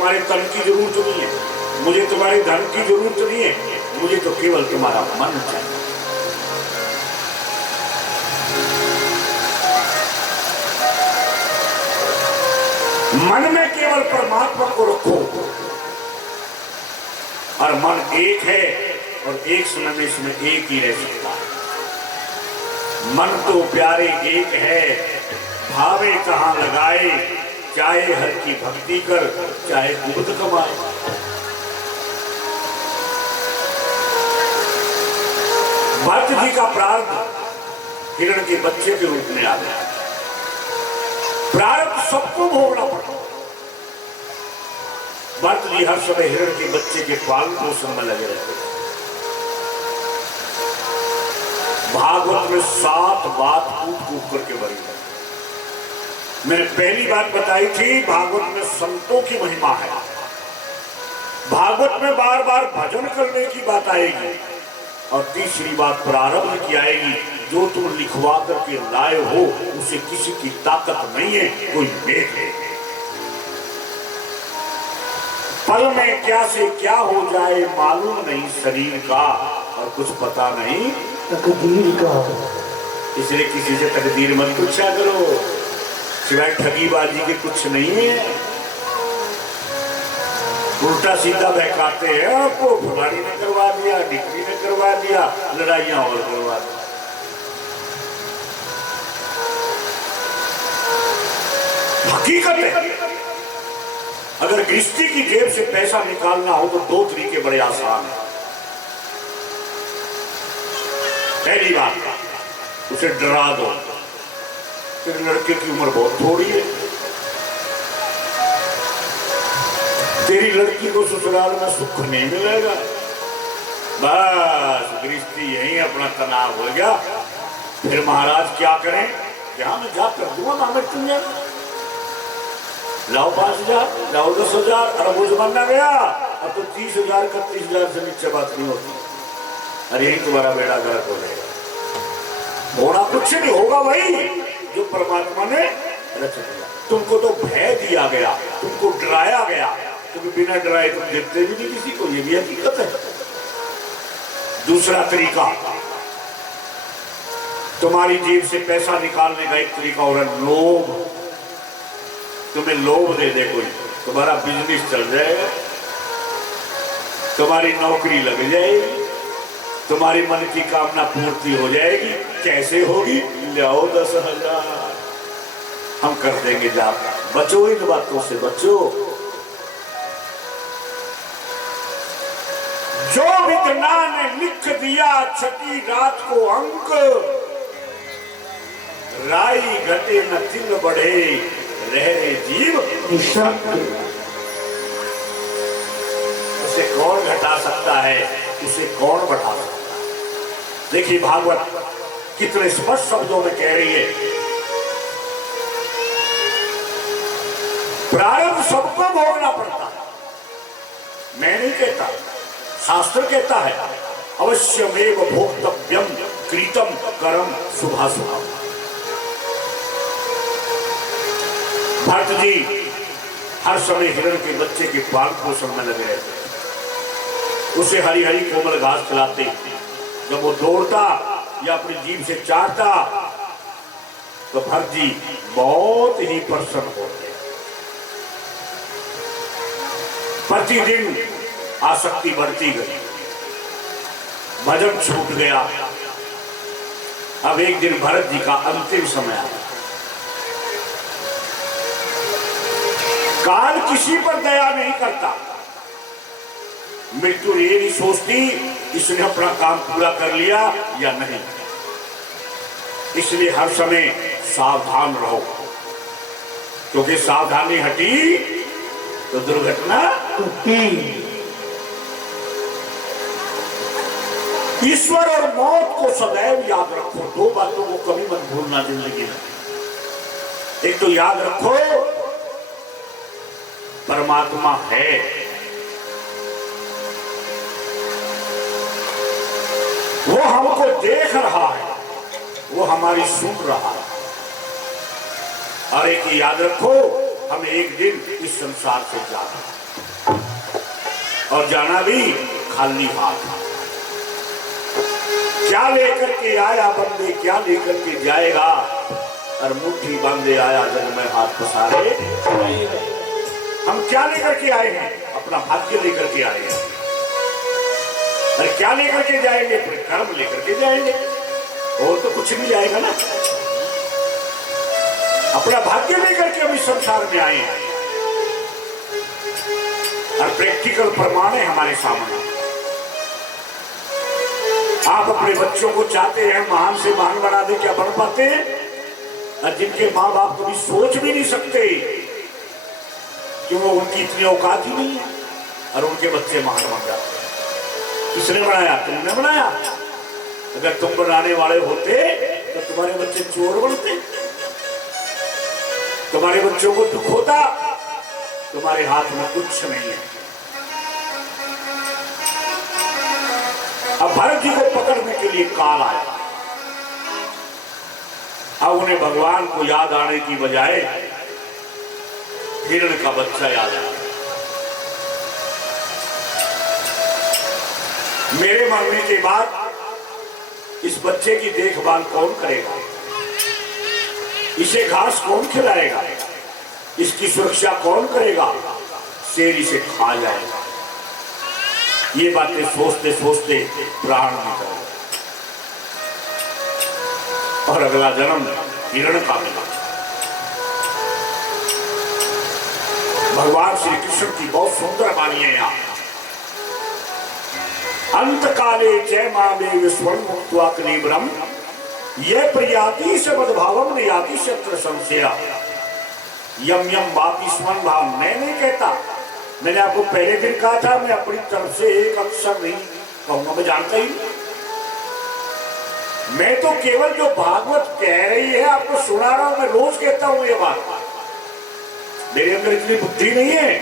तुम्हारे तन की जरूरत नहीं है, मुझे तुम्हारे धन की जरूरत नहीं है, मुझे तो केवल तुम्हारा मन चाहिए। मन में केवल परमात्मा को रखो, और मन एक है और एक समय में इसमें एक ही रह सकता है। मन तो प्यारे एक है, भावे कहां लगाए, चाहे हर की भक्ति कर, चाहे गुप्त कमाए। भक्त जी का प्रारब्ध हिरण के बच्चे के रूप में आ गया। प्रारब्ध सबको भोगना पड़ा। भक्त जी हर समय हिरण के बच्चे के पालन पोषण में लगे रहते। भागवत में 7 बात कूट कूट करके भरी है। मैंने पहली बात बताई थी, भागवत में संतों की महिमा है। भागवत में बार बार भजन करने की बात आएगी। और तीसरी बात प्रारब्ध की आएगी, जो तुम लिखवा करके लाए हो उसे किसी की ताकत नहीं है, कोई वेद है। पल में क्या से क्या हो जाए मालूम नहीं शरीर का, और कुछ पता नहीं तकदीर का। इसलिए किसी से तकदीर मत पूछा करो, सिवाय ठगीबाजी के कुछ नहीं है। उल्टा सीधा बहकाते हैं, आपको फुलानी ने करवा दिया, डिग्री ने करवा दिया, लड़ाइयां और करवा दी। हकीकत है, अगर गृहस्थी की जेब से पैसा निकालना हो तो 2 तरीके बड़े आसान है। पहली बात, उसे डरा दो, फिर लड़के की उम्र बहुत थोड़ी है, तेरी लड़की को ससुराल में सुख नहीं मिलेगा। बस गृहस्थी यही अपना तनाव हो गया। फिर महाराज क्या करें, क्या मैं जा कर दूंगा मामले तुम लाओ 5,000, लाओ 10,000, अरे वो जमाना गया। अब तो 30,000 31,000 से नीचे बात नहीं होती। अरे यही तुम्हारा बेड़ा गर्क हो जाएगा। होना कुछ नहीं होगा भाई, जो परमात्मा ने रच दिया। तुमको तो भय दिया गया, तुमको डराया गया, तुम बिना डराए तुम देखते भी नहीं किसी को, ये भी हकीकत है। दूसरा तरीका, तुम्हारी जेब से पैसा निकालने का एक तरीका और है लोभ। तुम्हें लोभ दे दे कोई, तुम्हारा बिजनेस चल जाएगा, तुम्हारी नौकरी लग जाएगी, तुम्हारी मन की कामना पूर्ति हो जाएगी। कैसे होगी, लाओ 10,000, हम कर देंगे जाप। बचो इन बातों से, बचो। जो विद्ना ने लिख दिया छठी रात को अंक, राई घटे न तिल बढ़े, रहे जीव निशंक। उसे कौन घटा सकता है, उसे कौन बढ़ा सकता है। देखिए भागवत कितने स्पष्ट शब्दों में कह रही है, प्रारब्ध सबको भोगना पड़ता है। मैं नहीं कहता, शास्त्र कहता है, अवश्यमेव भोक्तव्यम कृतम कर्म शुभाशुभम। भक्त जी हर समय हिरण के बच्चे के पालन पोषण में लगे रहते, उसे हरी हरी कोमल घास खिलाते। जब वो दौड़ता या अपनी जीभ से चाटता तो भक्त जी बहुत ही प्रसन्न होते। प्रतिदिन आसक्ति बढ़ती गई, भजन छूट गया। अब एक दिन भरत जी का अंतिम समय आया। काल किसी पर दया नहीं करता। मृत्यु ये नहीं सोचती इसने अपना काम पूरा कर लिया या नहीं। इसलिए हर समय सावधान रहो, क्योंकि सावधानी हटी तो दुर्घटना टूटी। ईश्वर और मौत को सदैव याद रखो। 2 बातों को कभी मत भूलना जिंदगी में। एक तो याद रखो परमात्मा है, वो हमको देख रहा है, वो हमारी सुन रहा है। और एक याद रखो हम एक दिन इस संसार से जाना और जाना भी खाली हाथ। क्या लेकर के आया बंदे, क्या लेकर के जाएगा, और मुट्ठी बांधे आया जग में हाथ पसारे। हम क्या लेकर के आए हैं? अपना भाग्य लेकर के आए हैं। अरे क्या लेकर के जाएंगे? अपने कर्म लेकर के जाएंगे, और तो कुछ नहीं जाएगा ना। अपना भाग्य लेकर के हम इस संसार में आए हैं, और प्रैक्टिकल प्रमाण है हमारे सामने। आप अपने बच्चों को चाहते हैं महान से महान बना दे, क्या बन पाते हैं? और जिनके माँ बाप कभी सोच भी नहीं सकते कि वो उनकी इतनी औकात ही नहीं है, और उनके बच्चे महान बन जाते हैं। किसने बनाया? तुमने बनाया। अगर तुम बनाने वाले होते तो तुम्हारे बच्चे चोर बनते, तुम्हारे बच्चों को दुख होता। तुम्हारे हाथ में कुछ नहीं है। अब भरत जी को पकड़ने के लिए काल आया। अब उन्हें भगवान को याद आने की बजाय हिरण का बच्चा याद आया। मेरे मरने के बाद इस बच्चे की देखभाल कौन करेगा? इसे घास कौन खिलाएगा? इसकी सुरक्षा कौन करेगा? शेर इसे खा जाएगा। ये बातें सोचते सोचते प्राण निकल गए, और अगला जन्म हिरण का मिला। भगवान श्री कृष्ण की बहुत सुंदर वाणी है यहाँ। अंत काले जय मामे विस्वण मुक्त्वा कलेबरम ये प्रयाति से मदभावम ने याति शत्र संशया यम यम वापि स्मरण भाव। मैं नहीं कहता, मैंने आपको पहले दिन कहा था, मैं अपनी तरफ से एक अक्षर नहीं कहूंगा, मैं जानता ही। मैं तो केवल जो भागवत कह रही है आपको सुना रहा हूं। मैं रोज कहता हूं ये बात। मेरे अंदर इतनी बुद्धि नहीं है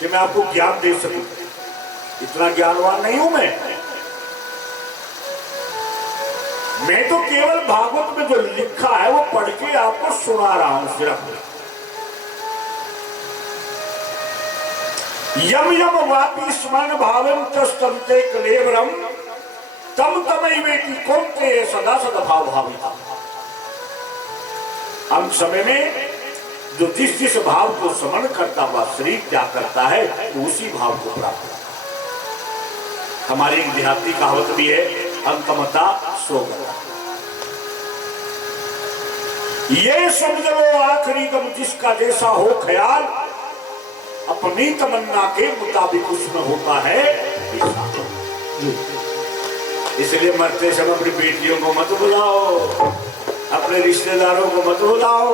कि मैं आपको ज्ञान दे सकूं, इतना ज्ञानवान नहीं हूं मैं। मैं तो केवल भागवत में जो लिखा है वो पढ़ के आपको सुना रहा हूं सिर्फ। यम यम वापि स्मरण भावम तस्तंते कलेवरम तम तमैवेति कौन्ते सदा सदा भाव भाविता। अंत समय में जो जिस जिस भाव को स्मरण करता हुआ शरीर त्याग करता है तो उसी भाव को प्राप्त करता है। हमारी एक देहाती कहावत भी है, अंतमता सो गया। ये समझ लो आखिरी दम जिसका जैसा हो ख्याल, अपनी तमन्ना के मुताबिक उसमें होता है। इसलिए मरते समय अपनी बेटियों को मत बुलाओ, अपने रिश्तेदारों को मत बुलाओ,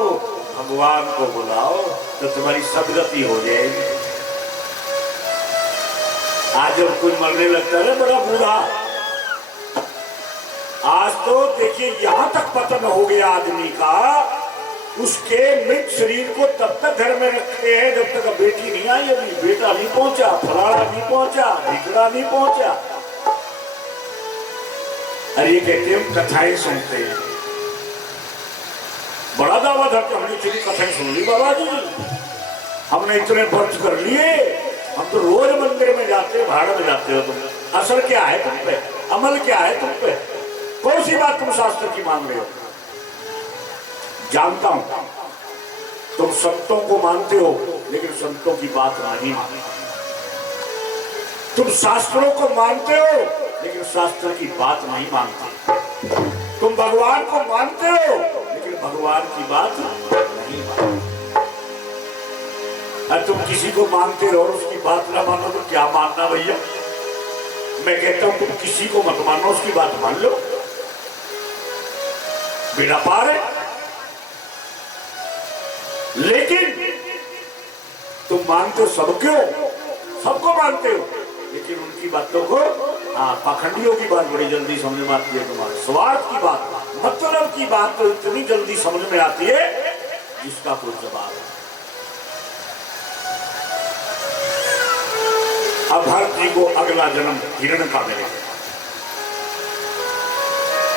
भगवान को बुलाओ तो तुम्हारी सदगति हो जाएगी। आज जब कोई मरने लगता है बड़ा बूढ़ा, आज तो देखिए यहां तक पतन हो गया आदमी का, उसके मृत शरीर को तब तक घर में रखे हैं जब तक बेटी नहीं आई, अभी बेटा नहीं पहुंचा, फलाना नहीं पहुंचा, भिखड़ा नहीं पहुंचा। अरे ये कहते हम कथाएं सुनते हैं, बड़ा दावा था कि हमने इतनी कथाएं सुन ली बाबा जी, हमने इतने व्रत कर लिए, हम तो रोज मंदिर में जाते, भाड़ में जाते हो तुम। असर क्या है तुम पे? अमल क्या है तुम पे? कौन सी बात तुम शास्त्र की मांग रहे हो? जानता हूं तुम संतों को मानते हो, लेकिन संतों की बात नहीं मानते। तुम शास्त्रों को मानते हो, लेकिन शास्त्र की बात नहीं मानते। तुम भगवान को मानते हो, लेकिन भगवान की बात नहीं मानते। और तुम किसी को मानते हो और उसकी बात ना मानो तो क्या मानना भैया? मैं कहता हूं तुम किसी को मत मानो, उसकी बात मान लो, बेड़ा पार है। लेकिन तुम मानते हो सब क्यों? सबको मानते हो, लेकिन उनकी बातों को, पाखंडियों की बात बड़ी जल्दी समझ में आती है। तुम्हारे स्वार्थ की बात, मतलब की बात तो इतनी जल्दी समझ में आती है जिसका कोई जवाब है। अब भरत जी को अगला जन्म हिरण का मिला।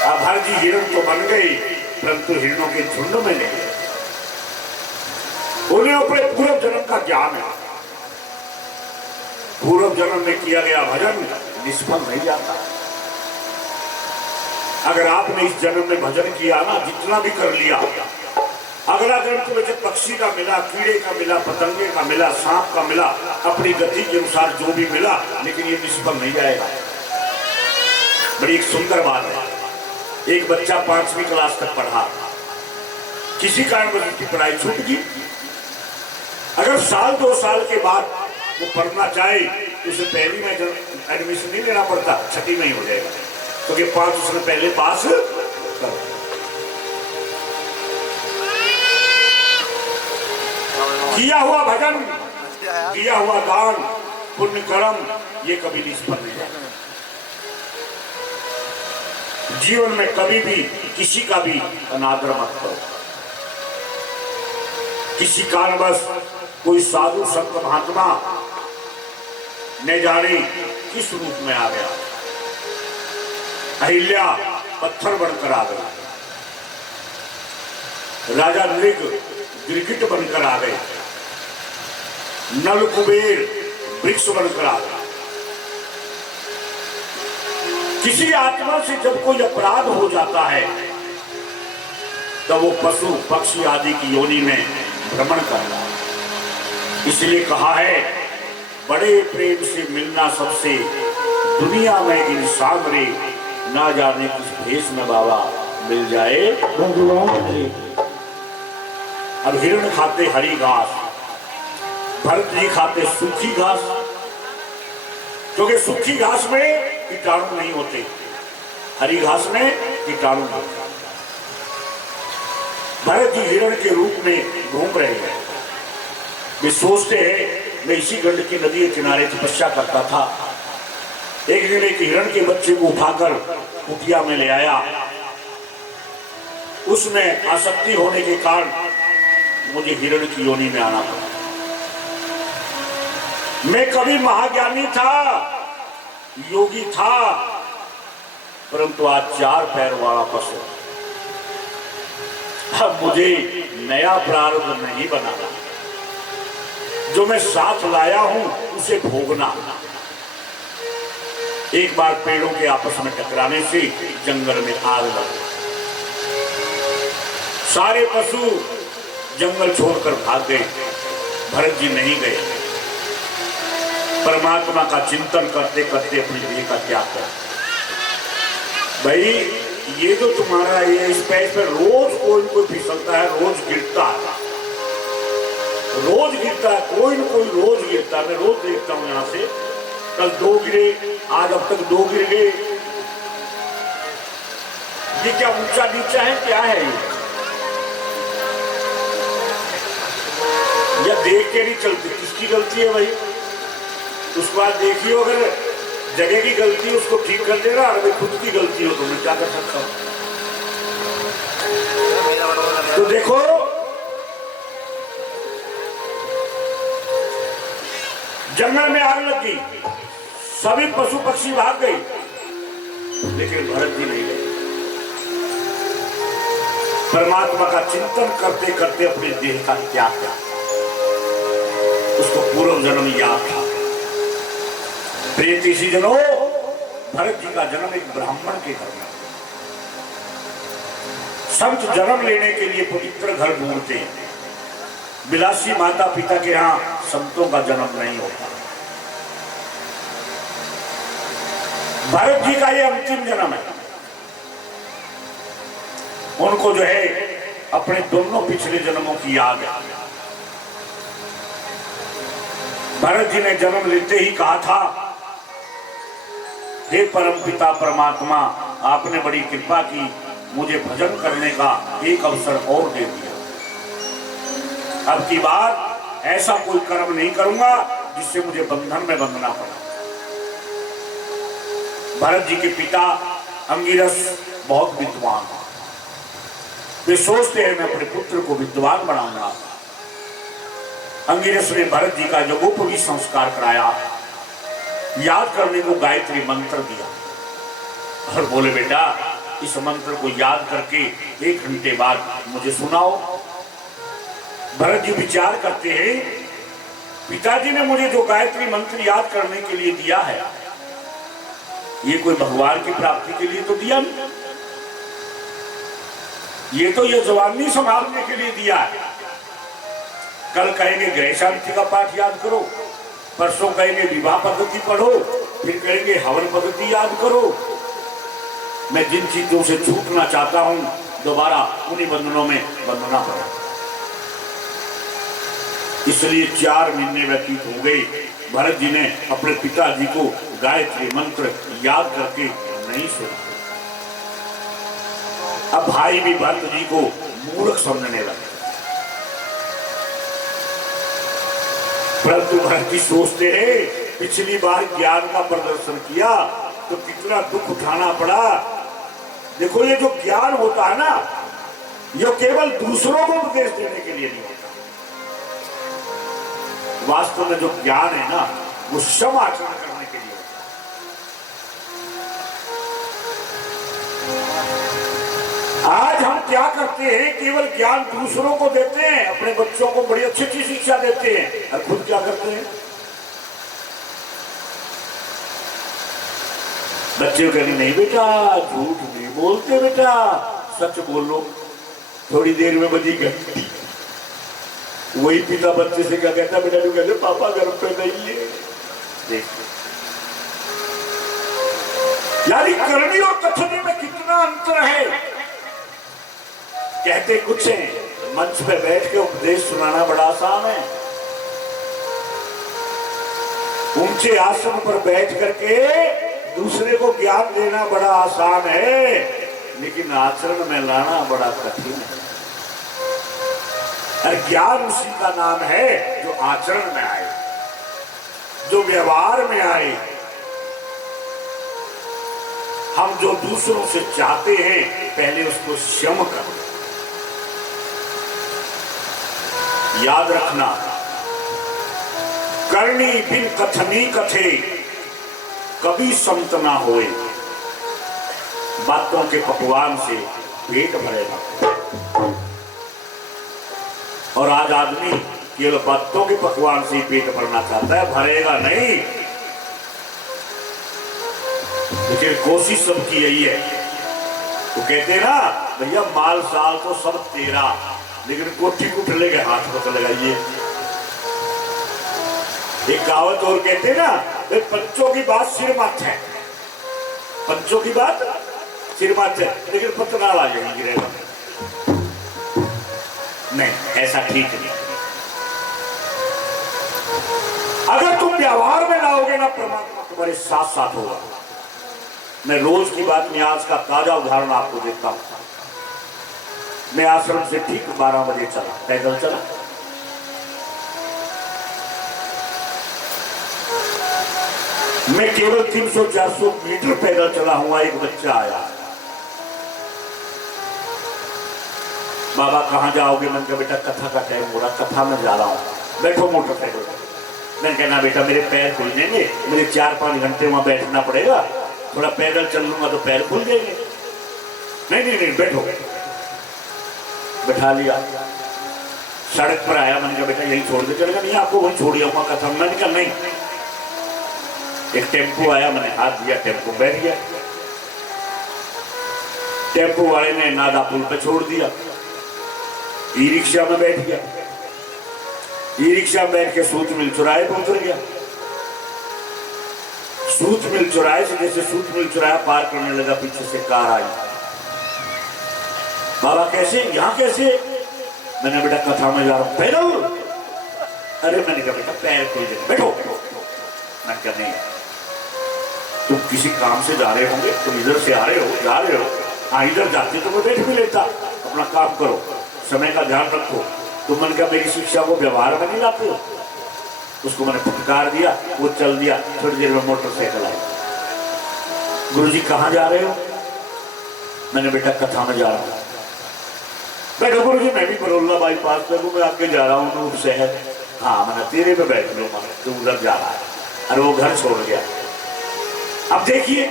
अब भरत जी हिरण तो बन गई, परंतु हिरणों के झुंड में नहीं। उन्हें अपने पूर्व जन्म का ज्ञान है। पूर्व जन्म में किया गया भजन निष्फल नहीं जाता। अगर आपने इस जन्म में भजन किया ना, जितना भी कर लिया, अगला जन्म तुम्हें जब पक्षी का मिला, कीड़े का मिला, पतंगे का मिला, सांप का मिला, अपनी गति के अनुसार जो भी मिला, लेकिन ये निष्फल नहीं जाएगा। बड़ी एक सुंदर बात है। एक बच्चा 5वीं क्लास तक पढ़ा, किसी कारण उसकी पढ़ाई छूट गई। अगर साल 2 साल के बाद वो पढ़ना चाहे तो उसे पहली में एडमिशन नहीं लेना पड़ता, 6ठी में ही हो जाएगा, क्योंकि 5 उसने पहले पास कर। किया हुआ भजन, किया हुआ दान, पुण्य कर्म, ये कभी निष्फल नहीं जाता। जीवन में कभी भी किसी का भी अनादर मत करो। किसी कारणवश कोई साधु संत महात्मा न जाने किस रूप में आ गया, अहिल्या पत्थर बनकर आ गया, राजा नृग गिरगिट बनकर आ गए, नल कुबेर वृक्ष बनकर आ गया। किसी आत्मा से जब कोई अपराध हो जाता है तब वो पशु पक्षी आदि की योनि में भ्रमण करता है। इसलिए कहा है, बड़े प्रेम से मिलना सबसे, दुनिया में इंसान रे, ना जाने किस भेष में बाबा मिल जाए। अब हिरण खाते हरी घास, भरत जी खाते सूखी घास, क्योंकि सूखी घास में कीटाणु नहीं होते, हरी घास में कीटाणु होते। भरत जी हिरण के रूप में घूम रहे हैं। वे सोचते हैं, मैं इसी गंडकी नदी के किनारे तपस्या करता था। एक दिन एक हिरण के बच्चे को उठाकर कुटिया में ले आया। उसमें आसक्ति होने के कारण मुझे हिरण की योनि में आना पड़ा। मैं कभी महाज्ञानी था, योगी था, परंतु आज 4 पैर वाला पशु। अब मुझे नया प्रारब्ध नहीं बनाना, जो मैं साथ लाया हूं उसे भोगना। एक बार पेड़ों के आपस में टकराने से जंगल में आग लग गई। सारे पशु जंगल छोड़कर भाग गए, भरत जी नहीं गए। परमात्मा का चिंतन करते करते अपनी देह का त्याग कर। भाई ये जो तुम्हारा ये इस पैर पर रोज कोई फिसलता है, रोज गिरता है, रोज गिरता है, कोई न कोई रोज गिरता है। मैं रोज देखता हूं यहां से, कल 2 गिरे, आज अब तक 2 गिर गए। ये क्या ऊंचा नीचा है, क्या है ये? या देख के नहीं चलती, किसकी गलती है भाई? उसके बाद देखिए, अगर जगह की गलती उसको ठीक कर देगा, अगर खुद की गलती हो तो मैं क्या कर सकता हूं? तो देखो, जंगल में आग लग गई, सभी पशु पक्षी भाग गए, लेकिन भरत जी नहीं गए। परमात्मा का चिंतन करते करते अपने देह का त्याग किया। उसको पूर्व जन्म याद था। प्रियसी जनों, भरत जी का जन्म एक ब्राह्मण के घर में। संत जन्म लेने के लिए पवित्र घर ढूंढते हैं। विलासी माता पिता के यहाँ संतों का जन्म नहीं होता। भरत जी का ये अंतिम जन्म है। उनको जो है अपने दोनों पिछले जन्मों की याद है। भरत जी ने जन्म लेते ही कहा था, हे परम पिता परमात्मा, आपने बड़ी कृपा की, मुझे भजन करने का एक अवसर और दे दिया। अब की बार ऐसा कोई कर्म नहीं करूंगा जिससे मुझे बंधन में बंधना पड़ा। भरत जी के पिता अंगिरस बहुत विद्वान हैं। वे सोचते हैं मैं अपने पुत्र को विद्वान बनाऊंगा। अंगिरस ने भरत जी का यज्ञोपवीत संस्कार कराया, याद करने को गायत्री मंत्र दिया और बोले, बेटा इस मंत्र को याद करके 1 घंटे बाद मुझे सुनाओ। भरत जी विचार करते हैं, पिताजी ने मुझे जो गायत्री मंत्र याद करने के लिए दिया है, ये कोई भगवान की प्राप्ति के लिए तो दिया नहीं, ये तो ये जवानी संभालने के लिए दिया है। कल कहेंगे गृह शांति का पाठ याद करो, परसों कहेंगे विवाह पद्धति पढ़ो, फिर कहेंगे हवन पद्धति याद करो। मैं जिन चीजों से छूटना चाहता हूं, दोबारा उन्हीं बंधनों में बंधना पड़ा। इसलिए 4 महीने व्यतीत हो गए, भरत जी ने अपने पिताजी को गायत्री मंत्र याद करके नहीं सुना। अब भाई भी भरत जी को मूर्ख समझने लगे, परंतु भरत जी सोचते हैं पिछली बार ज्ञान का प्रदर्शन किया तो कितना दुख उठाना पड़ा। देखो ये जो ज्ञान होता है ना, ये केवल दूसरों को उपदेश देने के लिए नहीं होता, वास्तव में जो ज्ञान है ना, वो सम आचरण करने के लिए होता है। आज हम क्या करते हैं, केवल ज्ञान दूसरों को देते हैं, अपने बच्चों को बड़ी अच्छी अच्छी शिक्षा देते हैं, और खुद क्या करते हैं? बच्चे कहने नहीं बेटा, झूठ नहीं बोलते बेटा, सच बोलो। थोड़ी देर में बजी घंटी, वही पिता बच्चे से क्या कहता, बेटा जो कहते पापा घर पे नहीं है। देखो यानी करनी और कथनी में कितना अंतर है। कहते कुछ है, मंच पे बैठ के उपदेश सुनाना बड़ा आसान है, ऊंचे आसन पर बैठ करके दूसरे को ज्ञान देना बड़ा आसान है, लेकिन आचरण में लाना बड़ा कठिन है। और ज्ञान उसी का नाम है जो आचरण में आए, जो व्यवहार में आए। हम जो दूसरों से चाहते हैं, पहले उसको क्षम करो। याद रखना, करनी बिन कथनी कथे, कभी संत ना होए, बातों के पकवान से पेट भरेगा। और आज आदमी केवल बातों के पकवान से ही पेट भरना चाहता है, भरेगा नहीं। लेकिन कोशिश सबकी यही है। तो कहते ना भैया, माल साल तो सब तेरा, लेकिन कोठी कुठले के हाथ पकड़ लगाइए। एक कहावत और कहते ना, पंचों की बात सिर मत है, पंचों की बात सिर मत है, लेकिन पतनाला यही गिरेगा। नहीं, ऐसा ठीक नहीं। अगर तुम व्यवहार में लाओगे ना, परमात्मा तुम्हारे साथ साथ होगा। मैं रोज की बात में आज का ताजा उदाहरण आपको देता हूं। मैं आश्रम से ठीक 12 बजे चला, पैदल चला। मैं केवल 300-400 मीटर पैदल चला हुआ, एक बच्चा आया, बाबा कहाँ जाओगे? मैंने कहा बेटा कथा का टाइम हो रहा, कथा में जा रहा हूँ, बैठो मोटरसाइकिल। मैंने कहना बेटा मेरे पैर खुल जाएंगे, मुझे 4-5 घंटे वहां बैठना पड़ेगा, थोड़ा पैदल चल लूंगा तो पैर खुल जाएंगे। नहीं नहीं नहीं, बैठो। बैठा लिया, सड़क पर आया, मैंने कहा बेटा यही छोड़ दे। चलेगा नहीं, आपको वही छोड़ आऊंगा कथा। मैंने कहा नहीं। एक टेम्पो आया, मैंने हाथ दिया, टेम्पो बैठ गया। टेम्पो वाले ने नादा पुल पे छोड़ दिया, ई रिक्शा में बैठ गया। ई रिक्शा में बैठ के सूत मिल चौराहे पर उतर गया। सूत मिल चौराहे से जैसे सूत मिल चौराहा पार करने लगा, पीछे से कार आई। बाबा कैसे, यहाँ कैसे? मैंने बेटा कथा में जा रहा हूँ। पैदल? अरे मैंने कहा बेटा पैर खोल दे, बैठो। मैंने कहा नहीं, तुम किसी काम से जा रहे होंगे, तुम इधर से आ रहे हो, जा रहे हो। हाँ, इधर जाते तो मैं बैठ भी लेता। अपना काम करो, समय का ध्यान रखो। तुम मैंने कहा मेरी शिक्षा को व्यवहार में नहीं लाते हो। उसको मैंने फटकार दिया, वो चल दिया। थोड़ी देर में मोटरसाइकिल आई। गुरुजी कहाँ जा रहे हो? मैंने बेटा कथा में जा रहा हूँ। बैठो गुरुजी, मैं भी बरोला बाईपास पे हूँ, मैं आगे जा रहा हूँ नूर शहर। हाँ, मैंने तेरे पे बैठ लो, तू उधर जा रहा है। अरे वो घर छोड़ गया। अब देखिए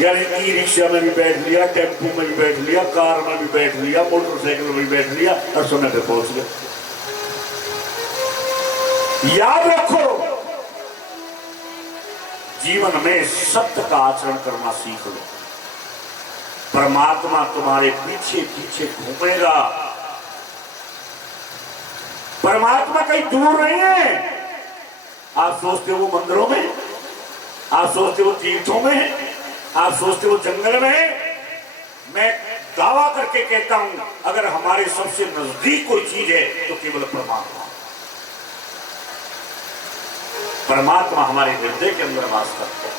यानी ई रिक्शा में भी बैठ लिया, टेम्पो में भी बैठ लिया, कार में भी बैठ लिया, मोटरसाइकिल में भी बैठ लिया और समय पे पहुंच गया। याद रखो, जीवन में सत्य का आचरण करना सीख लो। परमात्मा तुम्हारे पीछे पीछे घूमेगा। परमात्मा कहीं दूर नहीं है। आप सोचते हो वो मंदिरों में, आप सोचते हो तीर्थों में, आप सोचते हो जंगल में। मैं दावा करके कहता हूं, अगर हमारे सबसे नजदीक कोई चीज है तो केवल परमात्मा। परमात्मा हमारे हृदय के अंदर वास करते हैं।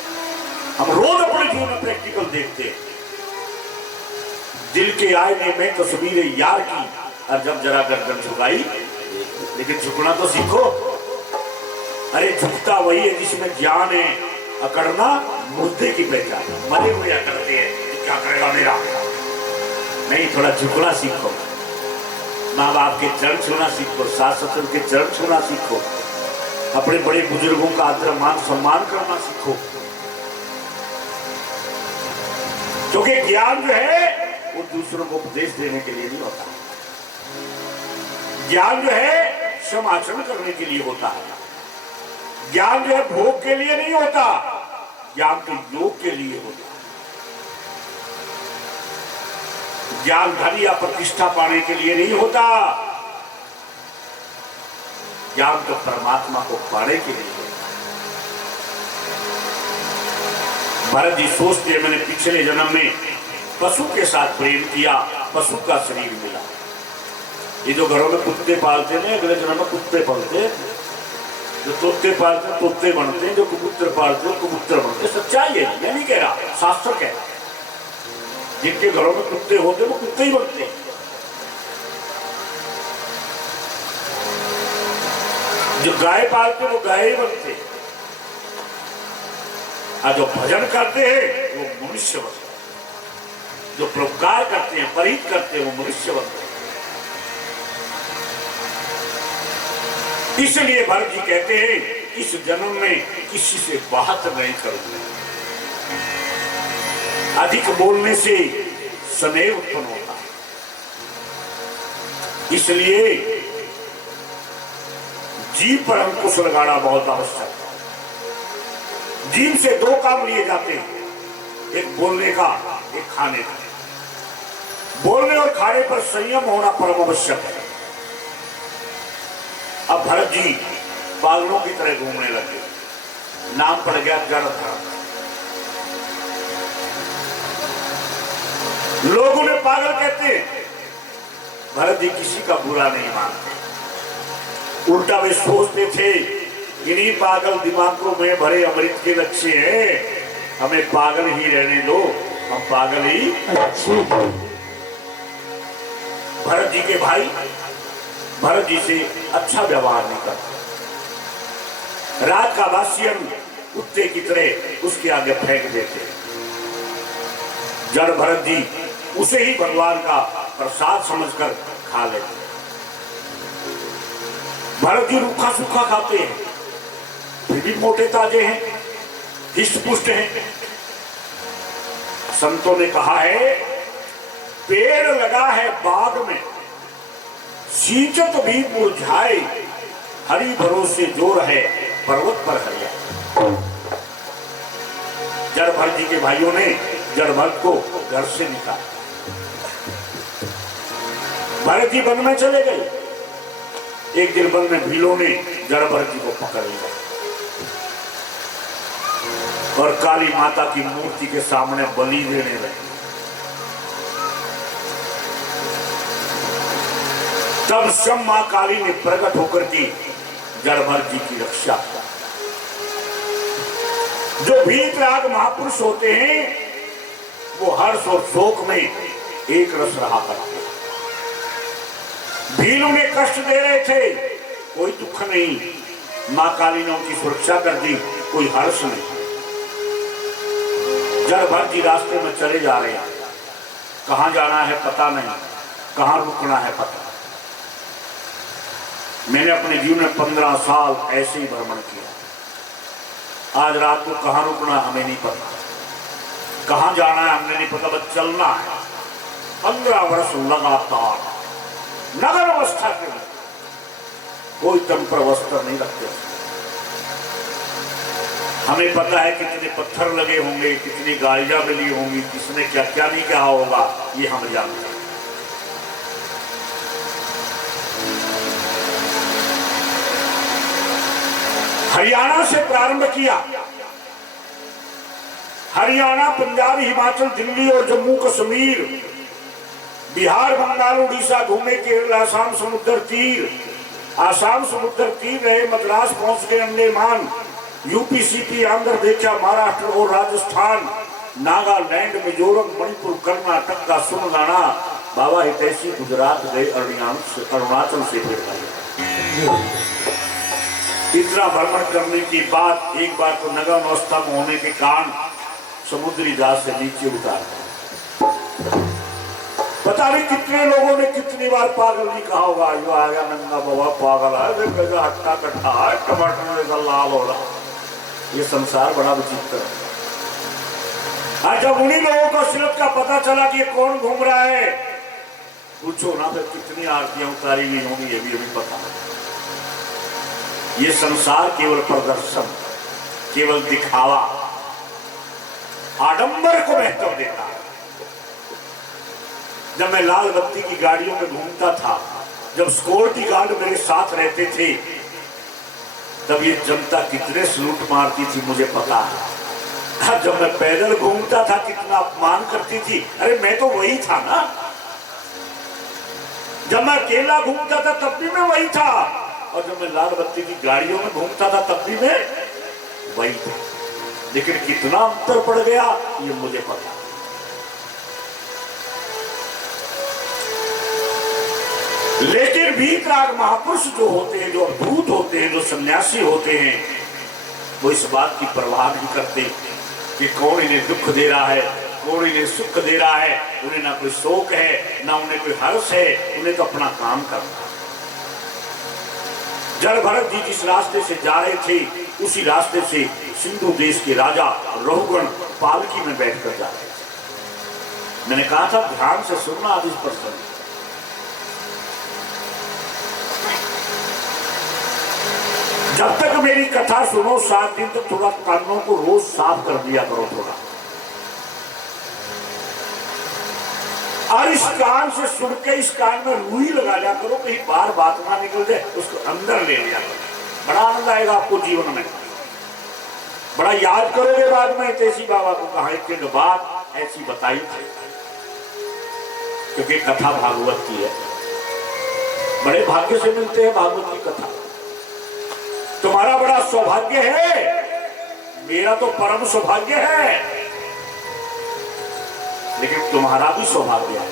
हम रोज अपने जीवन में प्रैक्टिकल देखते हैं। दिल के आईने में तस्वीर यार की, और जब जरा गर्दन झुकाई, लेकिन झुकना तो सीखो। अरे झुकता वही है जिसमें ज्ञान है। अकड़ना मुद्दे की पहचान। मरे हुए अकड़ते हैं, क्या करेगा मेरा। नहीं, थोड़ा झुकना सीखो। माँ बाप के चरण छूना सीखो, सास ससुर के चरण छूना सीखो, अपने बड़े बुजुर्गों का आदर मान सम्मान करना सीखो। क्योंकि ज्ञान जो है वो दूसरों को उपदेश देने के लिए नहीं होता। ज्ञान जो है समाचरण करने के लिए होता है। ज्ञान जो है भोग के लिए नहीं होता, ज्ञान तो योग के लिए होता है। ज्ञान धन या प्रतिष्ठा पाने के लिए नहीं होता, ज्ञान तो परमात्मा को पाने के लिए होता है। भरत जी सोचते हैं, मैंने पिछले जन्म में पशु के साथ प्रेम किया, पशु का शरीर मिला। ये जो घरों में कुत्ते पालते हैं, अगले जन्म में कुत्ते पालते, जो तोते पालते हैं तोते बनते हैं, जो कबूतर पालते हैं कबूतर बनते। सच्चाई है, मैं नहीं कह रहा, शास्त्र कह रहा। जिनके घरों में कुत्ते होते वो कुत्ते ही बनते हैं। जो गाय पालते वो गाय ही बनते हैं, और जो भजन करते हैं वो मनुष्य बनते हैं। जो परोपकार करते हैं, परिहित करते हैं, वो मनुष्य बनते हैं। इसलिए भरत जी कहते हैं, इस जन्म में किसी से बात नहीं करूंगा। अधिक बोलने से स्नेह उत्पन्न होता है। इसलिए जीभ पर अंकुश लगाना बहुत आवश्यक है। जीभ से दो काम लिए जाते हैं, एक बोलने का, एक खाने का। बोलने और खाने पर संयम होना परम आवश्यक है। अब भरत जी पागलों की तरह घूमने लगे। नाम पड़ गया जड़भरत। लोग उन्हें पागल कहते हैं। भरत जी किसी का बुरा नहीं मानते, उल्टा वे सोचते थे, इन्हीं पागल दिमागों में भरे अमृत के लक्ष्य हैं, हमें पागल ही रहने दो, हम पागल ही अच्छे। भरत जी के भाई भरत जी से अच्छा व्यवहार नहीं करते। रात का बासियन कुत्ते की तरह उसके आगे फेंक देते। जड़ भरत जी उसे ही भगवान का प्रसाद समझकर खा लेते। भरत जी रूखा सूखा खाते हैं, फिर भी मोटे ताजे हैं, हिष्ट पुष्ट हैं। संतों ने कहा है, पेड़ लगा है बाग में, सींचत भी मुरझाए, हरि भरोसे जो रहे पर्वत पर हरिया। जड़भरत जी के भाइयों ने जड़भरत को घर से निकाला। भरत जी वन में चले गए। एक दिन वन में भीलों ने जड़भरत जी को पकड़ लिया और काली माता की मूर्ति के सामने बलि देने लगे। तब स्वयं मां काली ने प्रकट होकर की जड़भरत जी की रक्षा। जो भीतराग महापुरुष होते हैं वो हर्ष और शोक में एक रस रहा करते। भील उन्हें कष्ट दे रहे थे, कोई दुख नहीं, मां काली ने उनकी सुरक्षा कर दी, कोई हर्ष नहीं। जड़भरत जी रास्ते में चले जा रहे हैं, कहां जाना है पता नहीं, कहां रुकना है पता। मैंने अपने जीवन में 15 साल ऐसे ही भ्रमण किया। आज रात को कहां रुकना हमें नहीं पता। कहां जाना है हमने नहीं पता, बस चलना है। 15 वर्ष लगातार नगर अवस्था के लिए कोई तम पर वस्त्र नहीं रखते। हमें पता है कितने पत्थर लगे होंगे, कितनी गालियां मिली होंगी, किसने क्या क्या नहीं कहा होगा, ये हम जानते हैं। हरियाणा से प्रारंभ किया, हरियाणा, पंजाब, हिमाचल, दिल्ली और जम्मू कश्मीर, बिहार, बंगाल, उड़ीसा घूमे, केरल, आसाम समुद्र तीर, आसाम समुद्र तीर रहे, मद्रास पहुंच गए, अंडमान, यूपी, सीपी, आंध्र देखा, महाराष्ट्र और राजस्थान, नागालैंड, मिजोरम, मणिपुर, कर्नाटक का सुन गाना, बाबा हितैषी गुजरात गए, अरुणाचल से फिर आए। इतना भ्रमण करने की बात, एक बार तो नगर अवस्था में होने के कारण समुद्री जहाज से नीचे उतार, पता नहीं कितने लोगों ने कितनी बार पागल नहीं कहा होगा, यो आ गया नंगा बाबा पागल है, हट्टा कट्टा है, टमाटर जैसा लाल हो रहा। ये संसार बड़ा विचित्र है। आज जब उन्हीं लोगों को सिलत का पता चला कि कौन घूम रहा है, पूछो ना फिर कितनी आरतियां उतारी हुई होंगी, ये भी अभी पता है। ये संसार केवल प्रदर्शन, केवल दिखावा, आडंबर को महत्व देता है। जब मैं लाल बत्ती की गाड़ियों में घूमता था, जब सिक्योरिटी गार्ड मेरे साथ रहते थे, तब ये जनता कितने सलूट मारती थी मुझे पता है। जब मैं पैदल घूमता था कितना अपमान करती थी, अरे मैं तो वही था ना। जब मैं अकेला घूमता था तब भी मैं वही था, और जब मैं लाल बत्ती की गाड़ियों में घूमता था तब भी मैं वही था। लेकिन कितना अंतर पड़ गया ये मुझे पता। लेकिन भीतराग महापुरुष जो होते हैं, जो अद्भुत होते हैं, जो सन्यासी होते हैं, वो इस बात की परवाह नहीं करते कि कौन इन्हें दुख दे रहा है, कौन इन्हें सुख दे रहा है। उन्हें ना कोई शोक है, ना उन्हें कोई हर्ष है, उन्हें तो अपना काम करना है। जड़ भरत जी जिस रास्ते से जा रहे थे, उसी रास्ते से सिंधु देश के राजा रहुगण पालकी में बैठकर जा रहे थे। मैंने कहा था ध्यान से सुनना आज इस प्रसंग। जब तक मेरी कथा सुनो 7 दिन तक थोड़ा कानों को रोज साफ कर दिया करो थोड़ा, और इस कान से सुन के इस कान में रुई लगा लिया करो, कहीं बार बात ना निकल जाए, उसको अंदर ले लिया करो। बड़ा आनंद आएगा आपको जीवन में, बड़ा याद करोगे बाद में। तेसी बाबा को कहा एक बात ऐसी बताई थी, क्योंकि कथा भागवत की है, बड़े भाग्य से मिलते हैं भागवत की कथा। तुम्हारा बड़ा सौभाग्य है, मेरा तो परम सौभाग्य है, लेकिन तुम्हारा भी सौभाग्य है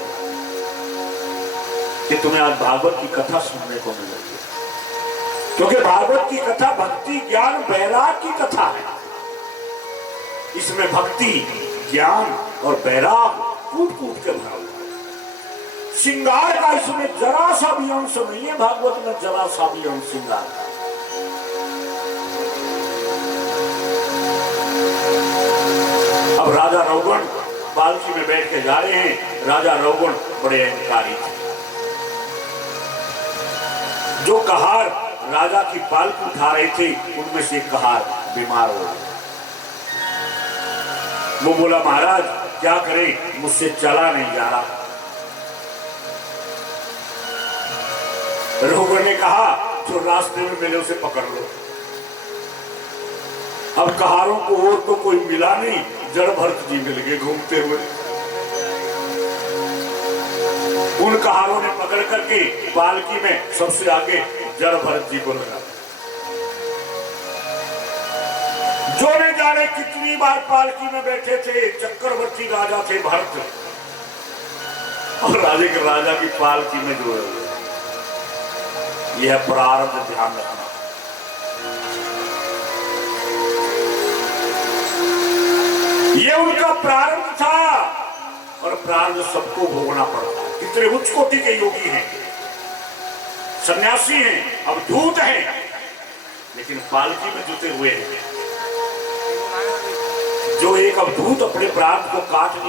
कि तुम्हें आज भागवत की कथा सुनने को मिल रही है। क्योंकि भागवत की कथा भक्ति ज्ञान वैराग की कथा है। इसमें भक्ति ज्ञान और वैराग कूट कूट के भरा हुआ है। श्रृंगार का इसमें जरा सा भी अंश नहीं है, भागवत में जरा सा भी अंश श्रृंगार का। अब राजा रहुगण पालकी में बैठ के जा रहे हैं। राजा रहुगण बड़े अहंकारी थे। जो कहार राजा की पालकी उठा रहे थे, उनमें से एक कहार बीमार हो गया। वो बोला महाराज क्या करें, मुझसे चला नहीं जा रहा। रहुगण ने कहा जो रास्ते में मिले उसे पकड़ लो। अब कहारों को और तो कोई मिला नहीं, जड़ भरत जी मिल गए घूमते हुए। उन कहारों ने पकड़ करके पालकी में सबसे आगे जड़ भरत जी को लगा। जो ने जाने कितनी बार पालकी में बैठे थे, चक्रवर्ती राजा थे भरत, और राजा की पालकी में जो है यह प्रारब्ध ध्यान रखना। ये उनका प्रारंभ था, और प्रारंभ सबको भोगना पड़ता है। कितने उच्च कोटि के योगी हैं, सन्यासी हैं, अवधूत हैं, लेकिन पालकी में जुटे हुए हैं। जो एक अवधूत अपने प्राण को काट नहीं